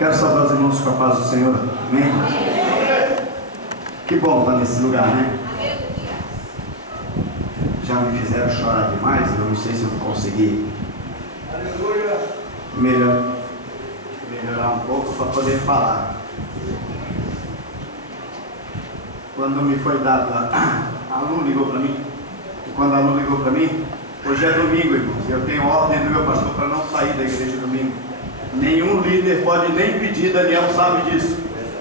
Quero saudar os irmãos com a paz do Senhor. Amém? Que bom estar nesse lugar, né? Já me fizeram chorar demais. Eu não sei se eu vou conseguir melhorar um pouco para poder falar. Quando me foi dado, a Lu ligou para mim. E quando a Lu ligou para mim, hoje é domingo, irmãos. Eu tenho ordem do meu pastor para não sair da igreja domingo. Nenhum líder pode nem pedir, Daniel sabe disso.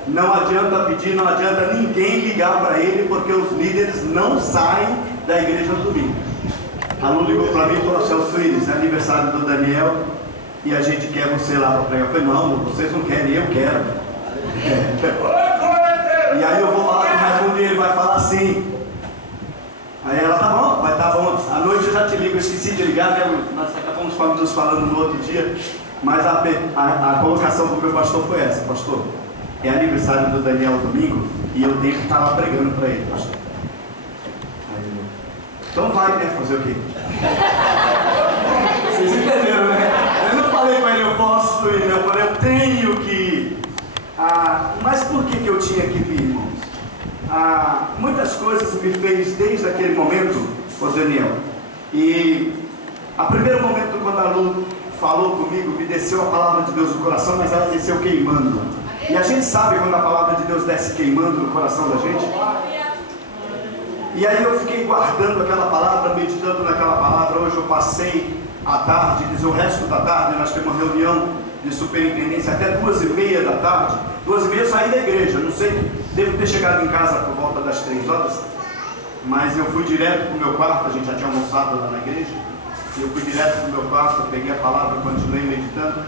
Não adianta pedir, não adianta ninguém ligar para ele, porque os líderes não saem da igreja no domingo. A Lu ligou para mim e falou: Celso Willis, é aniversário do Daniel e a gente quer você lá para pregar. Eu falei: não, vocês não querem, eu quero. E aí eu vou falar com o Raimundo e ele vai falar assim. Aí ela: tá bom, vai tá bom. À noite eu já te ligo, eu esqueci de ligar, né? Nós acabamos falando no outro dia. Mas a colocação do meu pastor foi essa: pastor, é aniversário do Daniel domingo e eu tenho que estar lá pregando para ele, pastor. Aí ele: então vai, né? Fazer o quê? Vocês entenderam, né? Eu não falei para ele: eu posso ir, eu falei: eu tenho que ir. Mas por que eu tinha que vir, irmãos? Muitas coisas me fez desde aquele momento, o Daniel. E a primeiro momento, quando a Lu falou comigo, me desceu a palavra de Deus no coração, mas ela desceu queimando. E a gente sabe quando a palavra de Deus desce queimando no coração da gente. E aí eu fiquei guardando aquela palavra, meditando naquela palavra. Hoje eu passei a tarde, o resto da tarde, nós temos uma reunião de superintendência até 2h30 da tarde. 2h30 eu saí da igreja, não sei, devo ter chegado em casa por volta das 3 horas, mas eu fui direto para o meu quarto. A gente já tinha almoçado lá na igreja. Eu fui direto para o meu quarto, peguei a palavra, continuei meditando,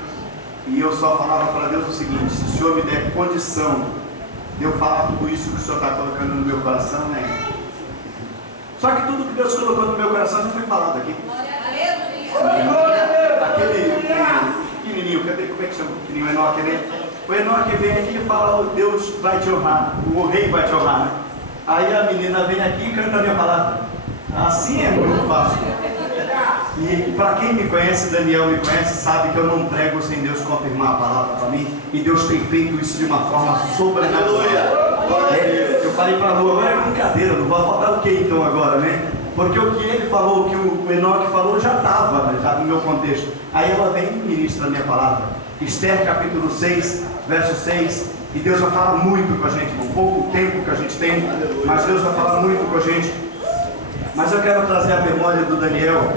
e eu só falava para Deus o seguinte: se o Senhor me der condição de eu falar tudo isso que o Senhor está colocando no meu coração, né? Só que tudo que Deus colocou no meu coração já foi falado aqui. Aquele pequenininho, como é que chama o pequenininho? Enoque, né? O Enoque vem aqui e fala: oh, Deus vai te honrar, o rei vai te honrar, né? Aí a menina vem aqui e canta a minha palavra. Assim é muito fácil. E para quem me conhece, Daniel me conhece, sabe que eu não prego sem Deus confirmar a palavra para mim. E Deus tem feito isso de uma forma sobrenatural. Eu falei para a Lu: agora é brincadeira, não vai faltar o que então agora, né? Porque o que ele falou, o que o Enoque falou, já estava, né, já no meu contexto. Aí ela vem e ministra a minha palavra. Esther capítulo 6, verso 6. E Deus vai falar muito com a gente, com pouco tempo que a gente tem, mas Deus vai falar muito com a gente. Mas eu quero trazer a memória do Daniel.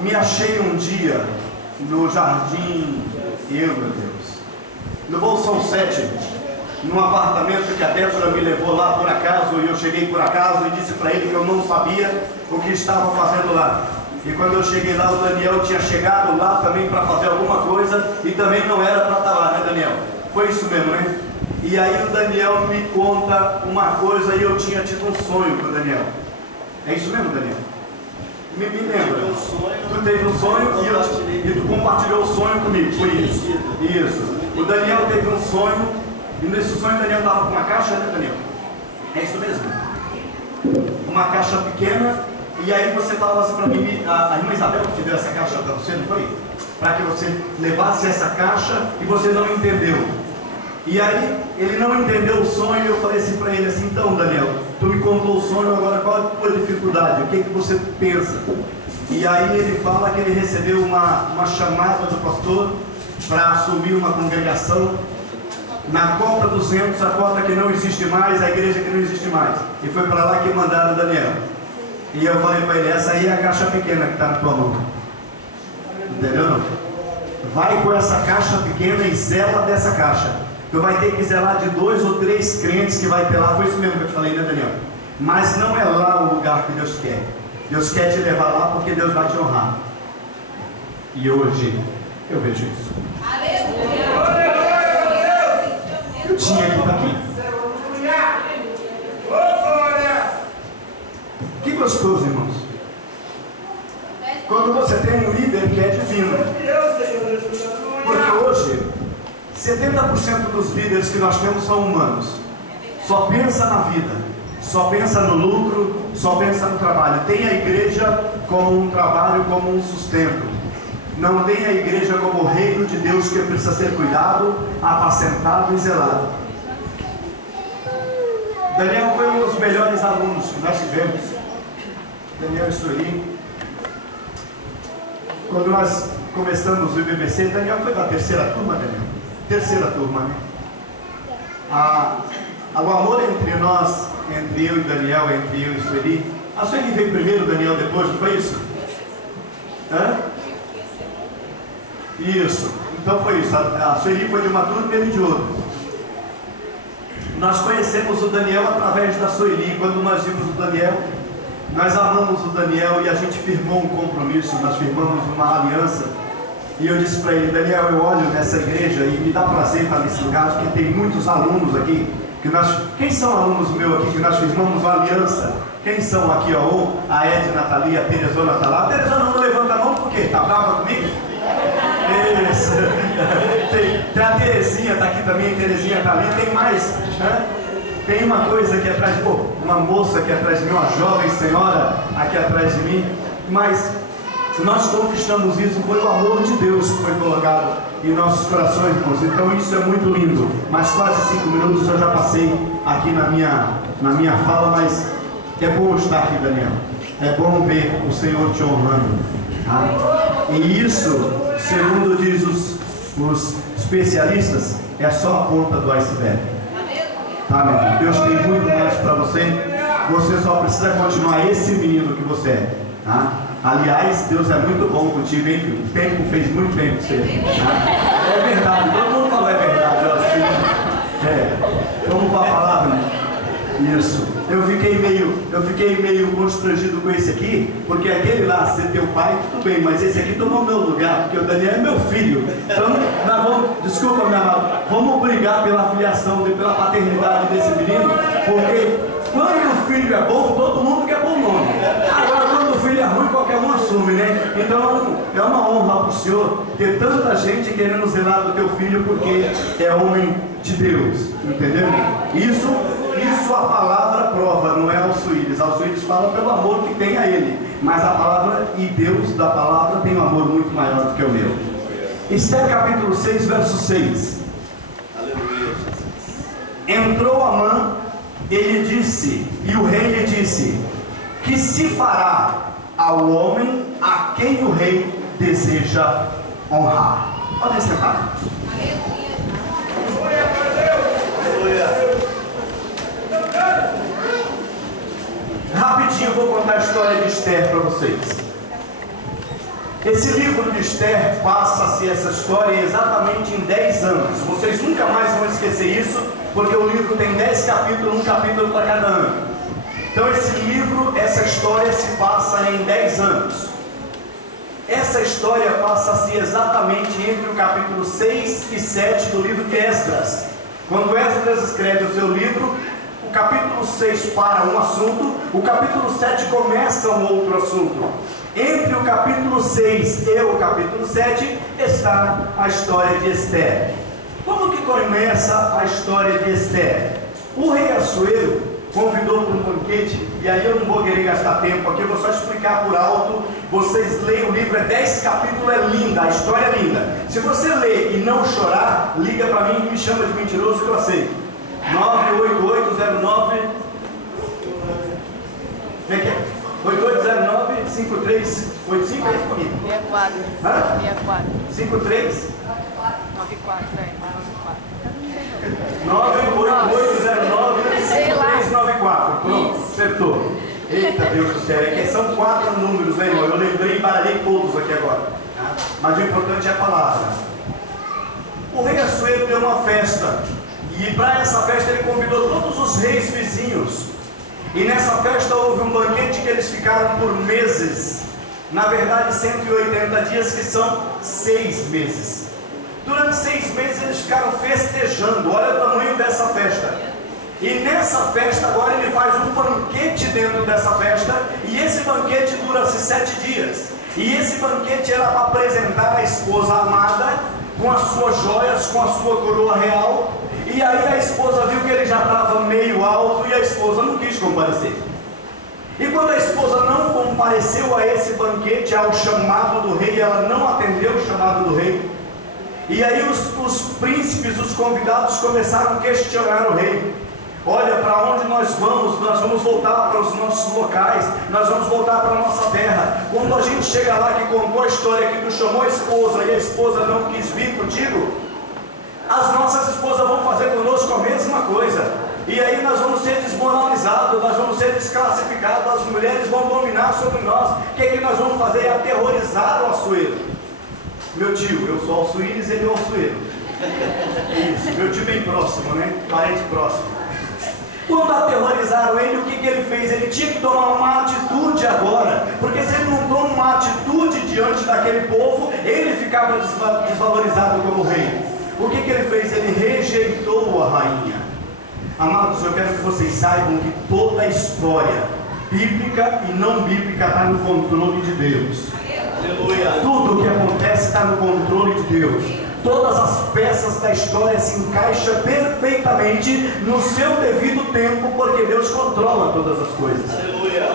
Me achei um dia no jardim, meu Deus, no Bolsão 7, num apartamento que a Débora me levou lá por acaso, e eu cheguei por acaso e disse para ele que eu não sabia o que estava fazendo lá. E quando eu cheguei lá, o Daniel tinha chegado lá também para fazer alguma coisa, e também não era para estar lá, né, Daniel? Foi isso mesmo, né? E aí o Daniel me conta uma coisa, e eu tinha tido um sonho com o Daniel. É isso mesmo, Daniel? Me lembra? Tu teve um sonho e tu compartilhou o sonho comigo. Foi isso. Isso. O Daniel teve um sonho, e nesse sonho o Daniel estava com uma caixa, né, Daniel? É isso mesmo? Uma caixa pequena. E aí você falava assim para mim: a irmã Isabel que te deu essa caixa para você, não foi? Para que você levasse essa caixa, e você não entendeu. E aí ele não entendeu o sonho, e eu falei assim para ele assim: então, Daniel, tu me contou o sonho, agora qual é a tua dificuldade? O que você pensa? E aí ele fala que ele recebeu uma chamada do pastor para assumir uma congregação na Copa 200, a cota que não existe mais, a igreja que não existe mais. E foi para lá que mandaram o Daniel. E eu falei para ele: essa aí é a caixa pequena que está na tua mão. Entendeu não? Vai com essa caixa pequena e zela dessa caixa. Tu vai ter que zelar de 2 ou 3 crentes que vai ter lá. Foi isso mesmo que eu te falei, né, Daniel? Mas não é lá o lugar que Deus quer. Deus quer te levar lá porque Deus vai te honrar. E hoje eu vejo isso. Eu tinha que estar aqui. Que gostoso, irmãos. Quando você tem um líder que é divino. Porque hoje 70% dos líderes que nós temos são humanos. Só pensa na vida, só pensa no lucro, só pensa no trabalho. Tem a igreja como um trabalho, como um sustento. não tem a igreja como o reino de Deus que precisa ser cuidado, apacentado e zelado. Daniel foi um dos melhores alunos que nós tivemos. Daniel e Sueli. Quando nós começamos o IBBC, Daniel foi da terceira turma, Daniel? Terceira turma, né? O amor entre nós, entre eu e Daniel, entre eu e Sueli. A Sueli veio primeiro, Daniel depois, não foi isso? Hã? Isso. Então foi isso. A Sueli foi de uma turma e ele de outra. Nós conhecemos o Daniel através da Sueli. Quando nós vimos o Daniel, nós amamos o Daniel e a gente firmou um compromisso, nós firmamos uma aliança. E eu disse para ele: Daniel, eu olho nessa igreja e me dá prazer estar nesse lugar, porque tem muitos alunos aqui. Quem são alunos meus aqui que nós firmamos uma aliança? Quem são aqui, ó? A Edna está ali, a Teresona está lá. A Teresona não levanta a mão por quê? Está brava comigo? Isso. Tem a Terezinha, está aqui também, a Terezinha está ali. Tem mais, né? Tem uma coisa aqui atrás de mim, uma moça aqui atrás de mim, uma jovem senhora aqui atrás de mim. Mas nós conquistamos isso, foi o amor de Deus que foi colocado em nossos corações, irmãos. Então isso é muito lindo. Mas quase 5 minutos eu já passei aqui na minha fala, mas é bom estar aqui, Daniel. É bom ver o Senhor te honrando. Tá? E isso, segundo diz os especialistas, é só a ponta do iceberg. Tá, meu irmão? Deus tem muito mais para você. Você só precisa continuar esse menino que você é. Tá? Aliás, Deus é muito bom contigo, hein, filho? O tempo fez muito bem para você. Tá? É verdade, todo mundo falou é verdade. Vamos para a palavra, né? Isso. Eu fiquei meio constrangido com esse aqui, porque aquele lá, ser teu pai, tudo bem, mas esse aqui tomou meu lugar, porque o Daniel é meu filho. Então, nós vamos, desculpa, minha amada, vamos brigar pela filiação, pela paternidade desse menino, porque quando o filho é bom, todo mundo quer bom nome. Agora, quando o filho é ruim, qualquer um assume, né? Então, é uma honra para o Senhor ter tanta gente querendo zelar do teu filho, porque é homem de Deus, entendeu? Isso a palavra prova, não é Alçoíris. Alçoíris fala pelo amor que tem a ele, mas a palavra e Deus da palavra tem um amor muito maior do que o meu. Esther capítulo 6, verso 6. Aleluia. Entrou Amã, ele disse, e o rei lhe disse: que se fará ao homem a quem o rei deseja honrar? Podem sentar. Rapidinho eu vou contar a história de Esther para vocês. Esse livro de Esther passa-se essa história exatamente em 10 anos. Vocês nunca mais vão esquecer isso, porque o livro tem 10 capítulos, um capítulo para cada ano. Então esse livro, essa história se passa em 10 anos. Essa história passa-se exatamente entre o capítulo 6 e 7 do livro de Esdras. Quando Esdras escreve o seu livro, o capítulo 6 para um assunto, o capítulo 7 começa um outro assunto. Entre o capítulo 6 e o capítulo 7 está a história de Esther. Como que começa a história de Esther? O rei Assuero convidou para um banquete, e aí eu não vou querer gastar tempo aqui, eu vou só explicar por alto. Vocês leem o livro, é 10 capítulos, é linda, a história é linda. Se você ler e não chorar, liga para mim e me chama de mentiroso que eu aceito. 98809 como é que é? 8809-5385 é isso comigo? 64. Hã? 64. 53? 94, é. 98809-5394. Pronto, acertou. Eita Deus do céu, é que são 4 números, né, irmão? Eu lembrei e baralhei todos aqui agora. Tá? Mas o importante é a palavra. O rei Assuero deu uma festa. E para essa festa ele convidou todos os reis vizinhos. E nessa festa houve um banquete que eles ficaram por meses. Na verdade 180 dias, que são 6 meses. Durante 6 meses eles ficaram festejando. Olha o tamanho dessa festa. E nessa festa agora ele faz um banquete dentro dessa festa. E esse banquete dura-se 7 dias. E esse banquete era para apresentar a esposa amada, com as suas joias, com a sua coroa real. E aí a esposa viu que ele já estava meio alto e a esposa não quis comparecer. E quando a esposa não compareceu a esse banquete, ao chamado do rei, ela não atendeu o chamado do rei. E aí os príncipes, os convidados começaram a questionar o rei. Olha, para onde nós vamos voltar para os nossos locais, nós vamos voltar para a nossa terra. Quando a gente chega lá que contou a história que tu chamou a esposa e a esposa não quis vir contigo, as nossas esposas vão fazer conosco a mesma coisa. E aí nós vamos ser desmoralizados, nós vamos ser desclassificados, as mulheres vão dominar sobre nós. O que é que nós vamos fazer? É aterrorizar o Assuero. Meu tio, eu sou Alçuíris, ele é o Assuero. Isso, meu tio bem próximo, né? Parente próximo. Quando aterrorizaram ele, o que ele fez? Ele tinha que tomar uma atitude agora, porque se ele não toma uma atitude diante daquele povo, ele ficava desvalorizado como rei. O que ele fez? Ele rejeitou a rainha. Amados, eu quero que vocês saibam que toda a história, bíblica e não bíblica, está no controle de Deus. Aleluia. Tudo o que acontece está no controle de Deus. Todas as peças da história se encaixam perfeitamente no seu devido tempo, porque Deus controla todas as coisas. Aleluia.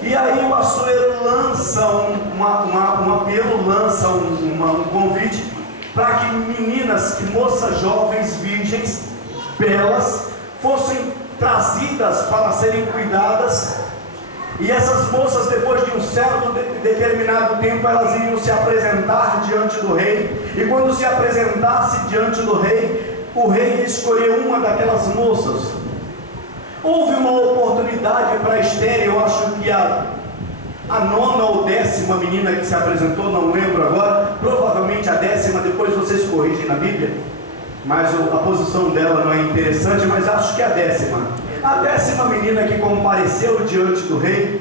E aí o Assuero lança um apelo, lança um convite para que meninas, que moças jovens, virgens, belas, fossem trazidas para serem cuidadas. E essas moças, depois de um certo determinado tempo, elas iriam se apresentar diante do rei. E quando se apresentasse diante do rei, o rei escolheu uma daquelas moças. Houve uma oportunidade para Esther, eu acho que a 9ª ou 10ª menina que se apresentou, não lembro agora, provavelmente a 10ª, depois vocês corrigem na Bíblia, mas a posição dela não é interessante, mas acho que é a 10ª. A 10ª menina que compareceu diante do rei,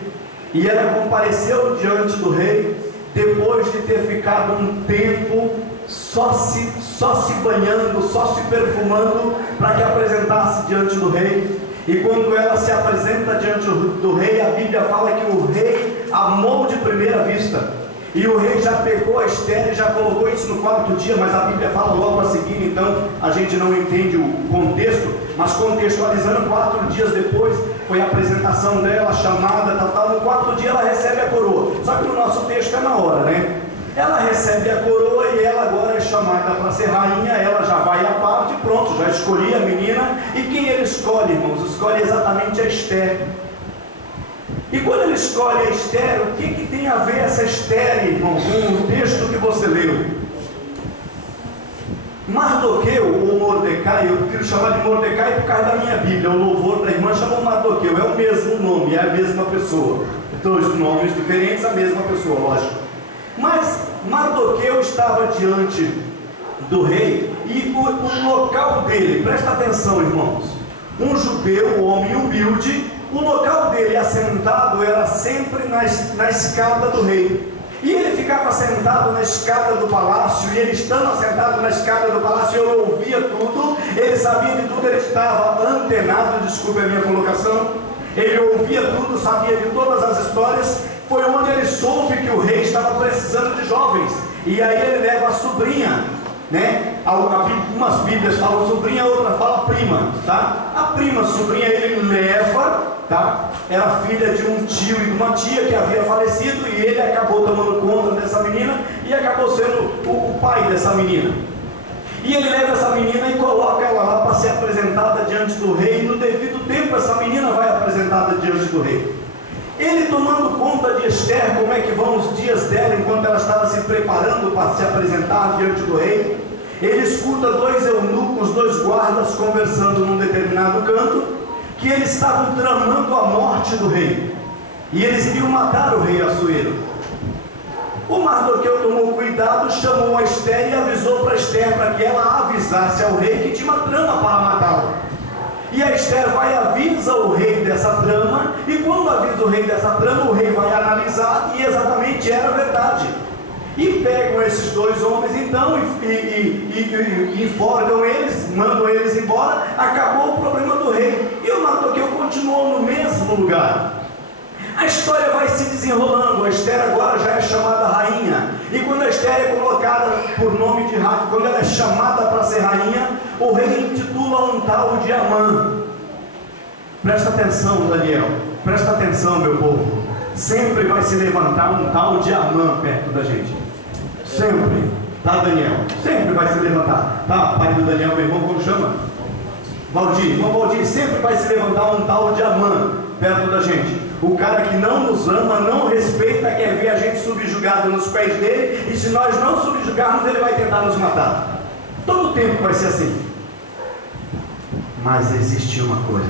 e ela compareceu diante do rei depois de ter ficado um tempo só se banhando, só se perfumando, para que apresentasse diante do rei. E quando ela se apresenta diante do rei, a Bíblia fala que o rei amou de primeira vista. E o rei já pegou a Esther e já colocou isso no 4º dia, mas a Bíblia fala logo a seguir, então a gente não entende o contexto, mas contextualizando, 4 dias depois foi a apresentação dela, a chamada, tal. No 4º dia ela recebe a coroa. Só que no nosso texto é na hora, né? Ela recebe a coroa e ela agora é chamada para ser rainha, ela já vai à parte, pronto, já escolhi a menina. E quem ele escolhe, irmãos? Escolhe exatamente a Esther. E quando ele escolhe a Esther, o que tem a ver essa Esther, irmão, com o texto que você leu? Mardoqueu ou Mordecai, eu prefiro chamar de Mordecai por causa da minha Bíblia, o louvor da irmã chamou Mardoqueu, é o mesmo nome, é a mesma pessoa. 2 nomes diferentes, a mesma pessoa, lógico. Mas Mardoqueu estava diante do rei, e o local dele, presta atenção, irmãos, um judeu, um homem humilde, o local dele assentado era sempre na escada do rei. E ele ficava sentado na escada do palácio, e ele estando assentado na escada do palácio, ele ouvia tudo, ele sabia de tudo, ele estava antenado, desculpe a minha colocação, ele ouvia tudo, sabia de todas as histórias. Foi onde ele soube que o rei estava precisando de jovens, e aí ele leva a sobrinha, né? Algumas bíblias falam sobrinha, outra fala prima, tá? A prima, sobrinha, ele leva, tá? Era filha de um tio e de uma tia que havia falecido, e ele acabou tomando conta dessa menina e acabou sendo o pai dessa menina. E ele leva essa menina e coloca ela lá para ser apresentada diante do rei, e no devido tempo essa menina vai apresentada diante do rei. Ele tomando conta de Esther, como é que vão os dias dela, enquanto ela estava se preparando para se apresentar diante do rei, ele escuta 2 eunucos, 2 guardas conversando num determinado canto, que eles estavam tramando a morte do rei, e eles iriam matar o rei Assuero. O Mardoqueu tomou cuidado, chamou a Esther e avisou para Esther, para que ela avisasse ao rei que tinha uma trama para matá-lo. E a Esther vai e avisa o rei dessa trama, e quando avisa o rei dessa trama, o rei vai analisar, e exatamente era verdade. E pegam esses 2 homens então e enforcam eles, mandam eles embora, acabou o problema do rei. E o Mardoqueu continuou no mesmo lugar. A história vai se desenrolando, a Esther agora já é chamada rainha, e quando a Esther é colocada por nome de rainha, quando ela é chamada para ser rainha, o rei intitula um tal de Amã. Presta atenção, Daniel, presta atenção, meu povo. sempre vai se levantar um tal de Amã perto da gente. Sempre. Tá, Daniel? Sempre vai se levantar. Tá, pai do Daniel, meu irmão, como chama? Valdir. Irmão Valdir, sempre vai se levantar um tal de Amã perto da gente. O cara que não nos ama, não respeita, quer ver a gente subjugado nos pés dele, e se nós não subjugarmos, ele vai tentar nos matar. Todo tempo vai ser assim. Mas existe uma coisa,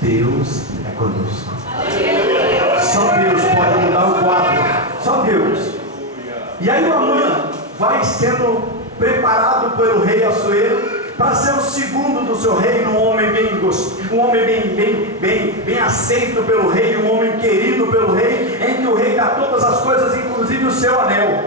Deus é conosco. Só Deus pode mudar o quadro. Só Deus. E aí o Amã vai sendo preparado pelo rei Assuero para ser o segundo do seu reino, um homem bem aceito pelo rei, um homem querido pelo rei, em que o rei dá todas as coisas, inclusive o seu anel,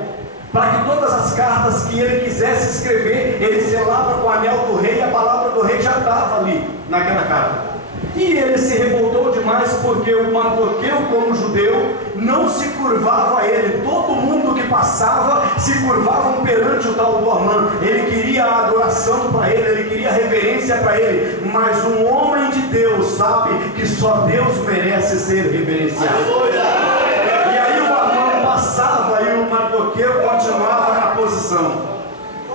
para que todas as cartas que ele quisesse escrever, ele selava com o anel do rei, e a palavra do rei já estava ali, naquela carta. E ele se revoltou demais porque o Mardoqueu, como judeu, não se curvava a ele. Todo mundo que passava se curvavam perante o tal do Amã. Ele queria a adoração para ele queria a reverência para ele. Mas um homem de Deus sabe que só Deus merece ser reverenciado. E aí o Amã passava e o Mardoqueu continuava na posição.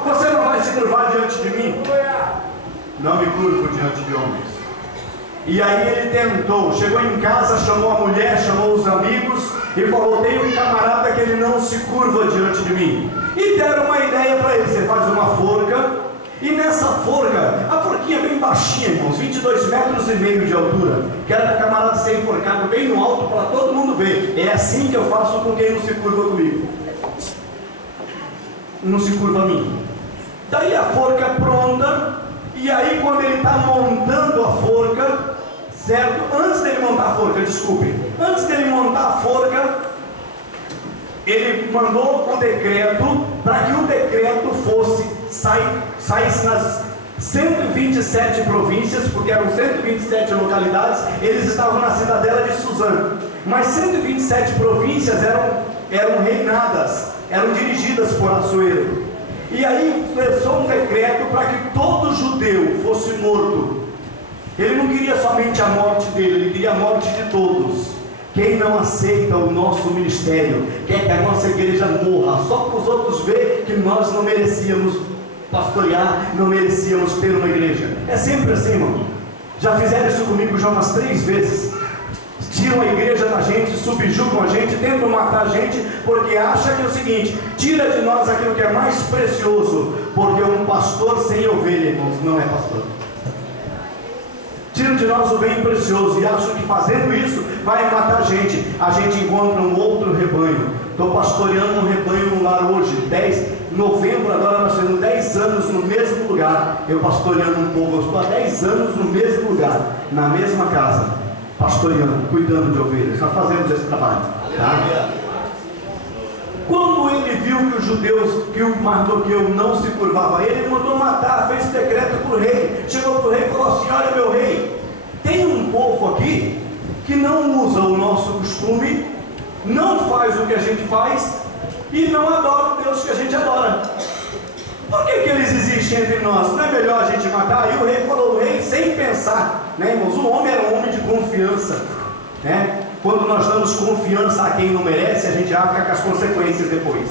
Você não vai se curvar diante de mim? Não me curvo diante de homens. E aí ele tentou, chegou em casa, chamou a mulher, chamou os amigos e falou: tem um camarada que ele não se curva diante de mim. E deram uma ideia para ele: você faz uma forca, e nessa forca, a forquinha bem baixinha, irmãos, 22 metros e meio de altura, que era para o camarada ser enforcado bem no alto para todo mundo ver. É assim que eu faço com quem não se curva comigo, não se curva a mim. Daí a forca pronta, e aí quando ele está montando a forca, certo? Antes dele montar a forca, antes dele montar a forca, ele mandou um decreto para que o decreto saísse nas 127 províncias, porque eram 127 localidades, eles estavam na cidadela de Suzã, mas 127 províncias eram reinadas, eram dirigidas por Assuero. E aí lançou um decreto para que todo judeu fosse morto. Ele não queria somente a morte dele, ele queria a morte de todos. Quem não aceita o nosso ministério, quer que a nossa igreja morra, só para os outros verem que nós não merecíamos pastorear, não merecíamos ter uma igreja. É sempre assim, irmão. Já fizeram isso comigo já umas 3 vezes. Tiram a igreja da gente, subjugam a gente, tentam matar a gente, porque acha que é o seguinte: tira de nós aquilo que é mais precioso, porque um pastor sem ovelha, irmãos, não é pastor. Tiram de nós o bem precioso e acham que fazendo isso vai matar a gente. A gente encontra um outro rebanho. Estou pastoreando um rebanho no lar hoje, 10 de novembro, agora nós temos 10 anos no mesmo lugar. Eu pastoreando um povo, eu estou há 10 anos no mesmo lugar, na mesma casa, pastoreando, cuidando de ovelhas. Nós fazemos esse trabalho, tá? Quando ele viu que os judeus, que o Mardoqueu não se curvava a ele mandou matar, fez decreto para o rei. Chegou para o rei e falou assim: olha, meu rei, tem um povo aqui que não usa o nosso costume, não faz o que a gente faz e não adora o Deus que a gente adora. Por que eles existem entre nós? Não é melhor a gente matar? E o rei falou, o rei sem pensar, né, irmãos? O homem era um homem de confiança, né? Quando nós damos confiança a quem não merece, a gente arca com as consequências depois.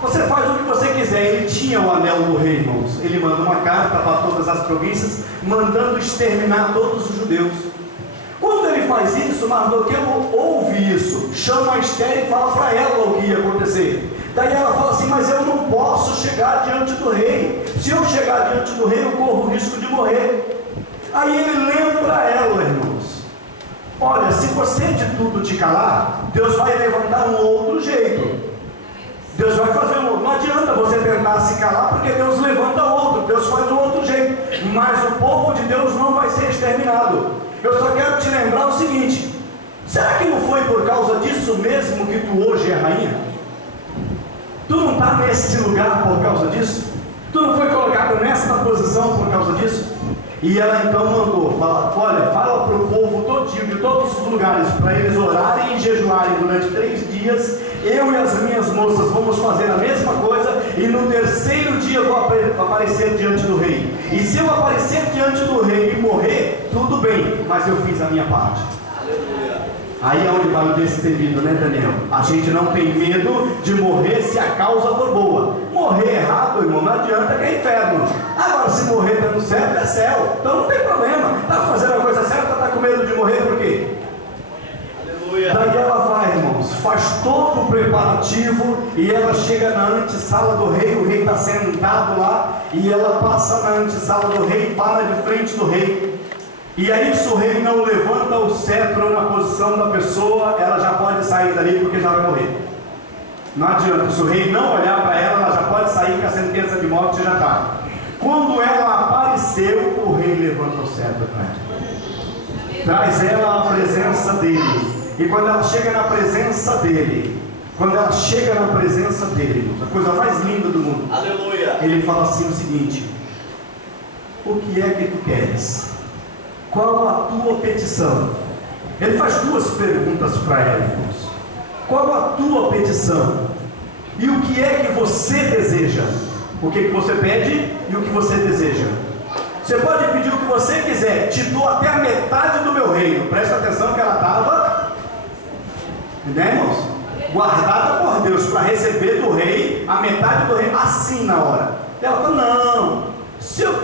Você faz o que você quiser. Ele tinha o anel do rei, irmãos. Ele manda uma carta para todas as províncias, mandando exterminar todos os judeus. Quando ele faz isso, Mardoqueu ouve isso, chama a Esther e fala para ela o que ia acontecer. Daí ela fala assim: mas eu não posso chegar diante do rei. Se eu chegar diante do rei, eu corro o risco de morrer. Aí ele lembra ela, irmãos: olha, se você de tudo te calar, Deus vai levantar um outro jeito. Deus vai fazer um outro. Não adianta você tentar se calar, porque Deus levanta outro. Deus faz um outro jeito. Mas o povo de Deus não vai ser exterminado. Eu só quero te lembrar o seguinte: será que não foi por causa disso mesmo que tu hoje é rainha? Tu não está nesse lugar por causa disso? Tu não foi colocado nessa posição por causa disso? E ela então mandou, olha, fala para o povo todinho, de todos os lugares, para eles orarem e jejuarem durante 3 dias. Eu e as minhas moças vamos fazer a mesma coisa, e no 3º dia eu vou aparecer diante do rei. E se eu aparecer diante do rei e morrer, tudo bem, mas eu fiz a minha parte. Aí é onde vai o destemido, né, Daniel? A gente não tem medo de morrer se a causa for boa. Morrer errado, irmão, não adianta, que é inferno. Agora, se morrer dando certo, é céu. Então não tem problema. Está fazendo a coisa certa, está com medo de morrer por quê? Aleluia. Daí ela vai, irmãos, faz todo o preparativo e ela chega na antessala do rei. O rei está sentado lá e ela passa na antessala do rei, para de frente do rei. E aí, se o rei não levanta o cetro na posição da pessoa, ela já pode sair dali porque já vai morrer. Não adianta, se o rei não olhar para ela, ela já pode sair, que a sentença de morte já está. Quando ela apareceu, o rei levanta o cetro para ela, traz ela à presença dele. E quando ela chega na presença dele, a coisa mais linda do mundo, aleluia, ele fala assim o seguinte: o que é que tu queres? Qual a tua petição? Ele faz duas perguntas para ela, irmãos. Qual a tua petição? E o que é que você deseja? O que você pede e o que você deseja? Você pode pedir o que você quiser. Te dou até a metade do meu reino. Presta atenção que ela estava, né, irmãos? Guardada por Deus para receber do rei a metade do reino, assim na hora. Ela falou: não. Se eu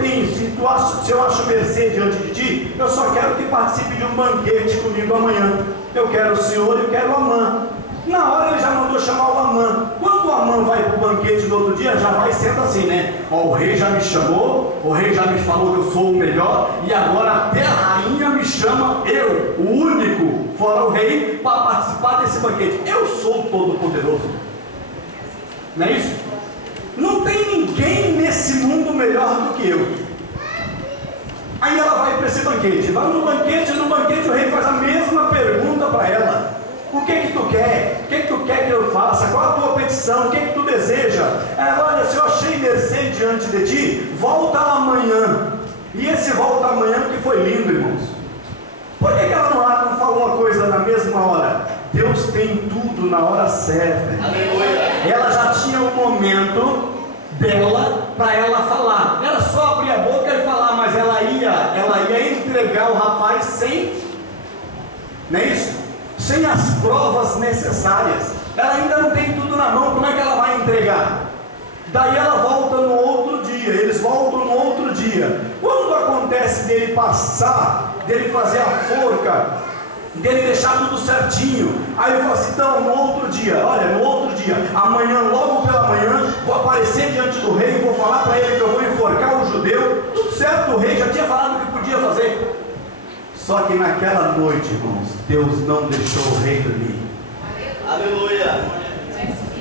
acho mercê diante de ti, eu só quero que participe de um banquete comigo amanhã. Eu quero o senhor e eu quero o Amã. Na hora ele já mandou chamar o Amã. Quando o Amã vai para o banquete do outro dia, já vai sendo assim, né? Ó, o rei já me chamou, o rei já me falou que eu sou o melhor, e agora até a rainha me chama, eu, o único, fora o rei, para participar desse banquete. Eu sou o todo-poderoso. Não é isso? Não tem ninguém nesse mundo melhor do que eu. Aí ela vai para esse banquete. Vai no banquete o rei faz a mesma pergunta para ela: o que que tu quer? O que que tu quer que eu faça? Qual a tua petição? O que que tu deseja? Olha, se eu achei mercê diante de ti, volta amanhã. E esse volta amanhã que foi lindo, irmãos. Por que ela não falou a coisa na mesma hora? Deus tem tudo na hora certa. Aleluia. Ela já tinha um momento dela para ela falar. Era só abrir a boca e falar, mas ela ia entregar o rapaz sem, não é isso? Sem as provas necessárias. Ela ainda não tem tudo na mão, como é que ela vai entregar? Daí ela volta no outro dia, eles voltam no outro dia. Quando acontece dele passar, dele fazer a forca, dele deixar tudo certinho, aí ele fala assim: então, no outro dia, amanhã, logo pela manhã, vou aparecer diante do rei, vou falar para ele que eu vou enforcar o judeu. Tudo certo, o rei já tinha falado o que podia fazer. Só que naquela noite, irmãos, Deus não deixou o rei dormir. Aleluia.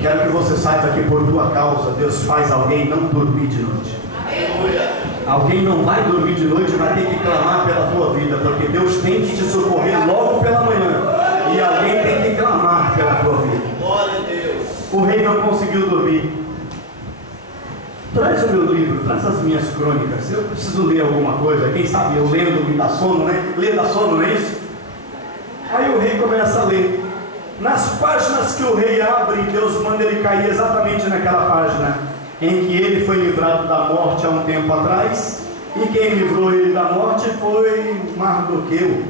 Quero que você saiba que por tua causa Deus faz alguém não dormir de noite. Aleluia. Alguém não vai dormir de noite, vai ter que clamar pela tua vida, porque Deus tem que te socorrer logo pela manhã, e alguém tem que clamar pela tua vida. Glória a Deus. O rei não conseguiu dormir. Traz o meu livro, traz as minhas crônicas. Eu preciso ler alguma coisa. Quem sabe eu lendo me dá sono, né? Lê dá sono, não é isso? Aí o rei começa a ler. Nas páginas que o rei abre, Deus manda ele cair exatamente naquela página em que ele foi livrado da morte há um tempo atrás, e quem livrou ele da morte foi Mardoqueu.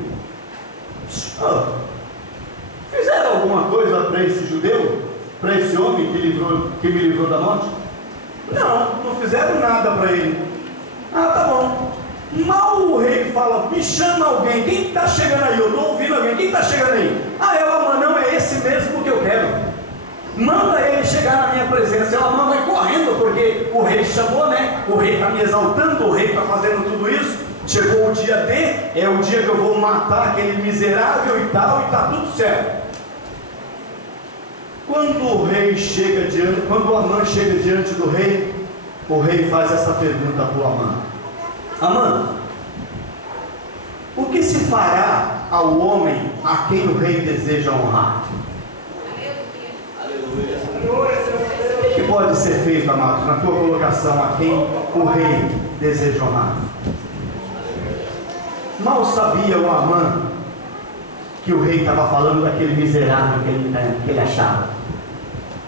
Fizeram alguma coisa para esse judeu? Para esse homem que me livrou da morte? Não fizeram nada para ele. Tá bom. Mal o rei fala: me chama alguém, quem está chegando aí? Eu estou ouvindo alguém, quem está chegando aí? É o Amã, não, é esse mesmo que eu quero. Manda ele chegar na minha presença. Ela manda vai correndo, porque o rei chamou, né? O rei está me exaltando, o rei está fazendo tudo isso. Chegou o dia D, é o dia que eu vou matar aquele miserável e tal, e está tudo certo. Quando o Amã chega diante do rei, o rei faz essa pergunta para o Amã: Amã, o que se fará ao homem a quem o rei deseja honrar? O que pode ser feito, amados, na tua colocação, a quem o rei deseja honrar? Mal sabia o Amã que o rei estava falando daquele miserável que ele achava,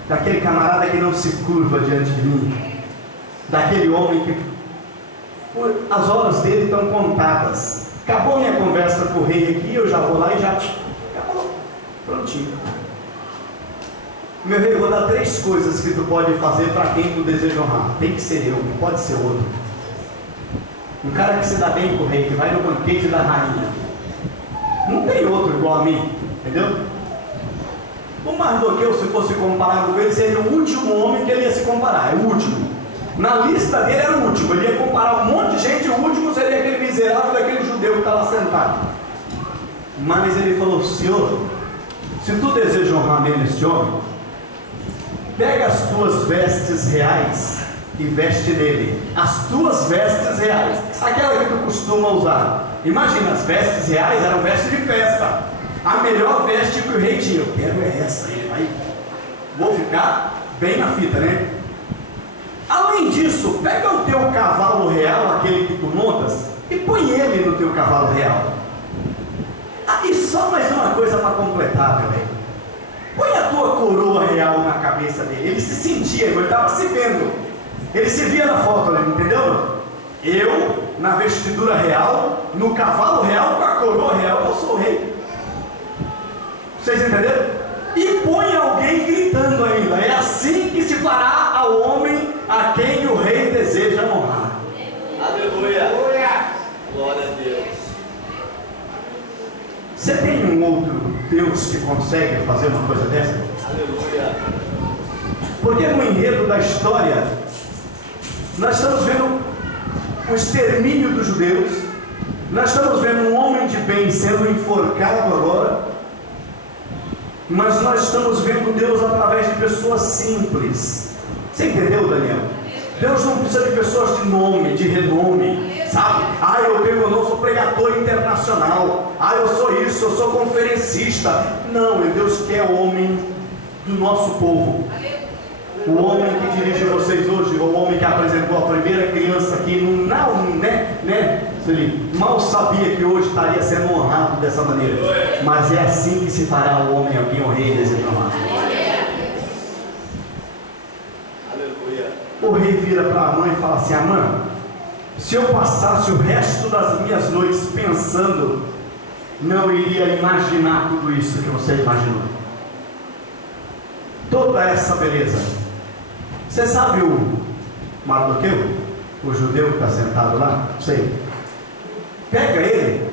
daquele camarada que não se curva diante de mim, daquele homem que as horas dele estão contadas. Acabou minha conversa com o rei aqui, eu já vou lá e já acabou. Prontinho. Meu rei, vou dar 3 coisas que tu pode fazer para quem tu deseja honrar. Tem que ser eu, não pode ser outro. Um cara que se dá bem com o rei, que vai no banquete da rainha. Não tem outro igual a mim, entendeu? O Mardoqueu, se fosse comparado com ele, seria o último homem que ele ia se comparar, é o último. Na lista dele era o último, ele ia comparar um monte de gente, e o último seria aquele miserável daquele judeu que estava sentado. Mas ele falou: Senhor, se tu deseja honrar mesmo este homem, pega as tuas vestes reais e veste nele. As tuas vestes reais, aquela que tu costuma usar. Imagina, as vestes reais eram vestes de festa. A melhor veste que o rei tinha. Eu quero é essa aí, vou ficar bem na fita, né? Além disso, pega o teu cavalo real, aquele que tu montas, e põe ele no teu cavalo real. E só mais uma coisa para completar, meu rei. Põe a tua coroa real na cabeça dele. Ele se sentia, ele estava se vendo. Ele se via na foto, entendeu? Eu, na vestidura real, no cavalo real, com a coroa real, eu sou o rei. Vocês entenderam? E põe alguém gritando ainda. É assim que se fará ao homem a quem o rei deseja honrar. Aleluia! Glória a Deus. Você tem um outro Deus que consegue fazer uma coisa dessa? Aleluia! Porque no enredo da história, nós estamos vendo o extermínio dos judeus, nós estamos vendo um homem de bem sendo enforcado agora, mas nós estamos vendo Deus através de pessoas simples. Você entendeu, Daniel? Deus não precisa de pessoas de nome, de renome, sabe? Eu não sou pregador internacional, eu sou isso, eu sou conferencista. Não, Deus quer o homem do nosso povo. O homem que dirige vocês hoje, o homem que apresentou a primeira criança aqui, ele mal sabia que hoje estaria sendo honrado dessa maneira. Mas é assim que se fará o homem a quem o rei deseja honrar. O rei vira para a mãe e fala assim: Amã, se eu passasse o resto das minhas noites pensando, não iria imaginar tudo isso que você imaginou. Toda essa beleza. Você sabe o Mardoqueu, o judeu que está sentado lá? Sei. Pega ele.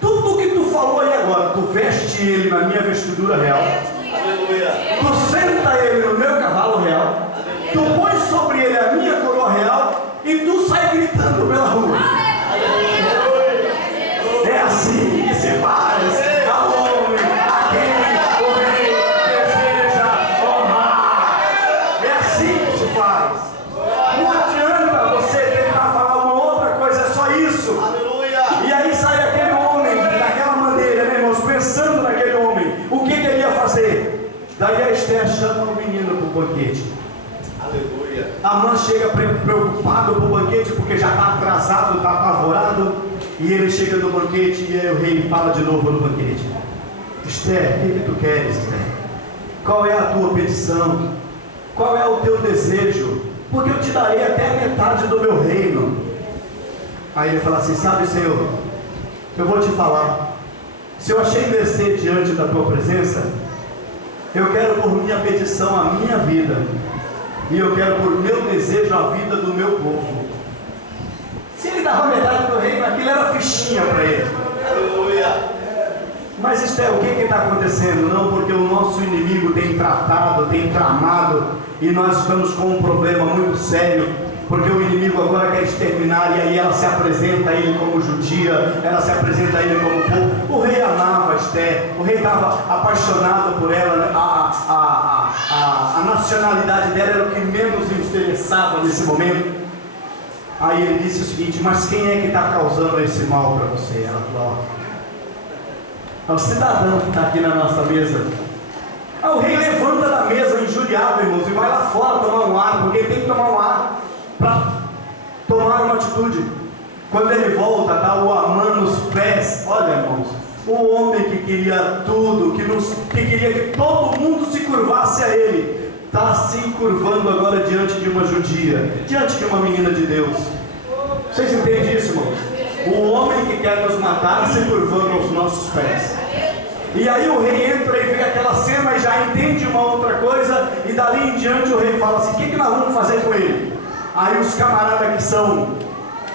Tudo que tu falou aí agora, tu veste ele na minha vestidura real. Aleluia! Tu senta ele no meu cavalo real. Tu põe sobre ele a minha coroa real e tu sai gritando pela rua. É assim que se faz ao homem a quem o rei deseja honrar. É assim que se faz. Não adianta você tentar falar uma outra coisa, é só isso. E aí sai aquele homem daquela maneira, né, irmãos, pensando naquele homem, o que ele ia fazer? Daí a Esther chama o menino para o banquete. Aleluia. Amã chega preocupado para o banquete, porque já está atrasado, está apavorado. E ele chega no banquete e aí o rei fala de novo no banquete: Esther, o que tu queres, Esther? Qual é a tua petição? Qual é o teu desejo? Porque eu te darei até a metade do meu reino. Aí ele fala assim: sabe, Senhor, eu vou te falar. Se eu achei mercê diante da tua presença, eu quero por minha petição a minha vida, e eu quero por meu desejo a vida do meu povo. Se ele dava metade do reino, aquilo era fichinha para ele. Aleluia! Mas Esther, o que está acontecendo? Não, porque o nosso inimigo tem tratado, tem tramado, e nós estamos com um problema muito sério, porque o inimigo agora quer exterminar, e aí ela se apresenta a ele como judia, ela se apresenta a ele como povo. O rei amava Esther, o rei estava apaixonado por ela, a nacionalidade dela era o que menos interessava nesse momento. Aí ele disse o seguinte: mas quem é que está causando esse mal para você? Ela falou: é o cidadão que está aqui na nossa mesa. O rei levanta da mesa injuriado, irmãos, e vai lá fora tomar um ar, porque ele tem que tomar um ar para tomar uma atitude. Quando ele volta, está o Amã nos pés. Olha, irmãos, o homem que queria tudo, que queria que todo mundo se curvasse a ele, está se curvando agora diante de uma judia, diante de uma menina de Deus. Vocês entendem isso, irmãos? O homem que quer nos matar se curvando aos nossos pés. E aí o rei entra e vê aquela cena e já entende uma outra coisa, e dali em diante o rei fala assim: o que nós vamos fazer com ele? Aí os camaradas que são,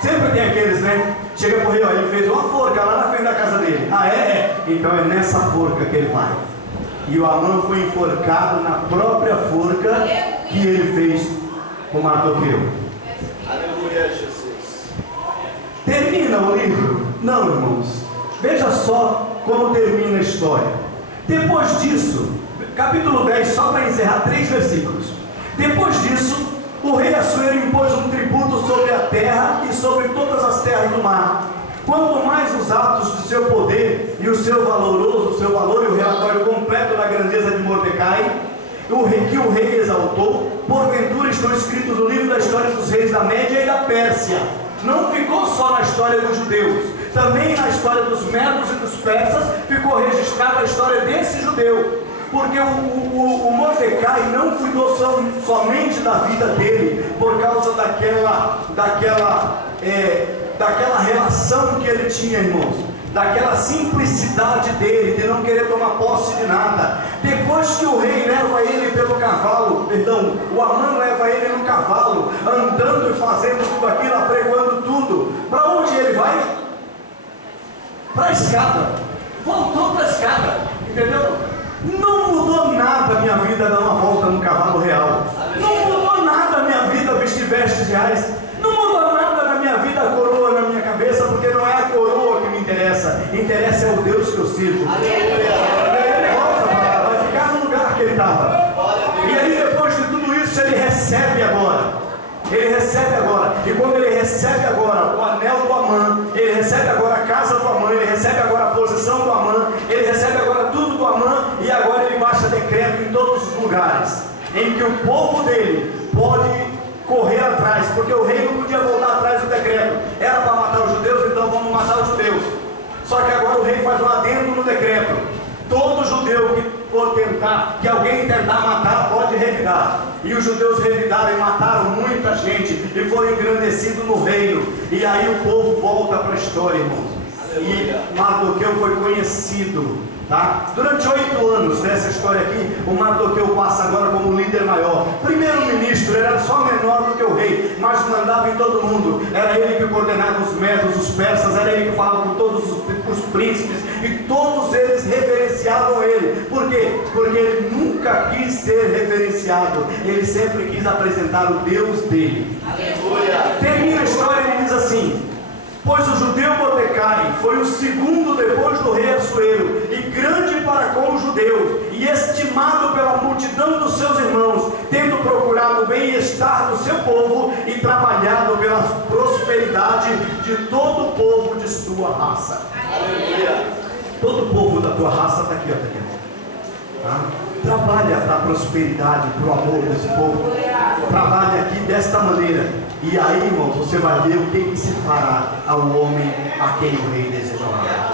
sempre tem aqueles, né? Chega pro rei, ó, ele fez uma forca lá na frente da casa dele. Ah, é? Então é nessa forca que ele vai. E o Amã foi enforcado na própria forca que ele fez com Mardoqueu. Aleluia, Jesus. Termina o livro? Não, irmãos. Veja só como termina a história. Depois disso, capítulo 10, só para encerrar 3 versículos. Depois disso, o rei Assuero impôs um tributo sobre a terra e sobre todas as terras do mar. Quanto mais os atos de seu poder e o seu valor e o relatório completo da grandeza de Mordecai, que o rei exaltou, porventura estão escritos no livro da história dos reis da Média e da Pérsia. Não ficou só na história dos judeus, também na história dos medos e dos persas ficou registrada a história desse judeu. Porque o Mordecai não cuidou somente da vida dele, por causa daquela relação que ele tinha, irmãos, daquela simplicidade dele, de não querer tomar posse de nada. Depois que o rei leva ele pelo cavalo, o Amã leva ele no cavalo, andando e fazendo tudo aquilo, apregoando tudo, para onde ele vai? Para a escada. Voltou para a escada, entendeu? Não mudou nada a minha vida dar uma volta no cavalo real. Não mudou nada a minha vida vestir vestes reais. Não mudou nada na minha vida a coroa na minha cabeça, porque não é a coroa que me interessa. Interessa é o Deus que eu sirvo. Ele volta, vai ficar no lugar que ele estava. E aí depois de tudo isso ele recebe agora. Ele recebe agora. E quando ele recebe agora o anel do Amã, ele recebe agora a casa do Amã, ele recebe agora a posição do Amã, ele recebe agora tudo do Amã, e agora ele baixa decreto em todos os lugares em que o povo dele pode correr atrás, porque o rei não podia voltar atrás do decreto. Era para matar os judeus, então vamos matar os judeus. Só que agora o rei faz um adendo no decreto: todo judeu que for tentar, que alguém tentar matar, pode revidar. E os judeus revidaram e mataram muita gente e foram engrandecidos no reino. E aí o povo volta para a história, irmãos. E Mardoqueu foi conhecido, tá? Durante 8 anos dessa história aqui, o Mardoqueu passa agora como líder maior. Primeiro-ministro, ele era só menor do que o rei, mas mandava em todo mundo. Era ele que coordenava os medos, os persas, era ele que falava com todos os príncipes, e todos eles reverenciavam ele. Por quê? Porque ele nunca quis ser reverenciado, ele sempre quis apresentar o Deus dele. Aleluia. Termina a história e ele diz assim: pois o judeu Mordecai foi o segundo depois do rei Assuero, e grande para com os judeus, e estimado pela multidão dos seus irmãos, tendo procurado o bem-estar do seu povo e trabalhado pela prosperidade de todo o povo de sua raça. Aleluia. Todo o povo da tua raça está aqui, ó, tá aqui. Tá? Trabalha para a prosperidade, para o amor desse povo. Trabalha aqui desta maneira. E aí, irmãos, você vai ver o que se fará ao homem a quem o rei deseja honrar.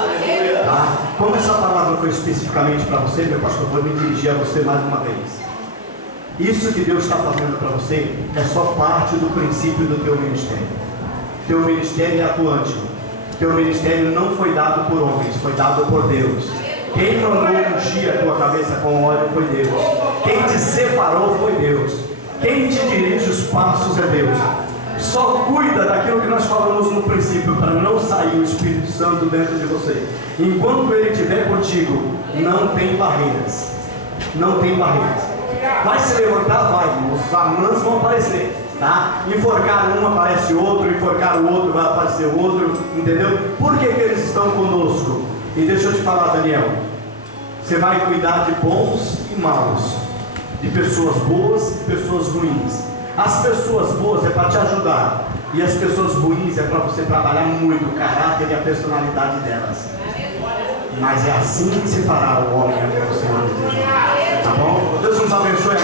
Tá? Como essa palavra foi especificamente para você, meu pastor, vou me dirigir a você mais uma vez. Isso que Deus está fazendo para você é só parte do princípio do teu ministério. Teu ministério é atuante. Teu ministério não foi dado por homens, foi dado por Deus. Quem mandou ungir a tua cabeça com óleo foi Deus. Quem te separou foi Deus. Quem te dirige os passos é Deus. Só cuida daquilo que nós falamos no princípio, para não sair o Espírito Santo dentro de você. Enquanto ele estiver contigo, não tem barreiras. Não tem barreiras. Vai se levantar, vai, os amãs vão aparecer, tá? Enforcar um, aparece outro, enforcar o outro, vai aparecer o outro, entendeu? Por que eles estão conosco? E deixa eu te falar, Daniel, você vai cuidar de bons e maus, de pessoas boas e pessoas ruins. As pessoas boas é para te ajudar, e as pessoas ruins é para você trabalhar muito o caráter e a personalidade delas. Mas é assim que se fará o homem até o Senhor desejar. Tá bom? Deus nos abençoe.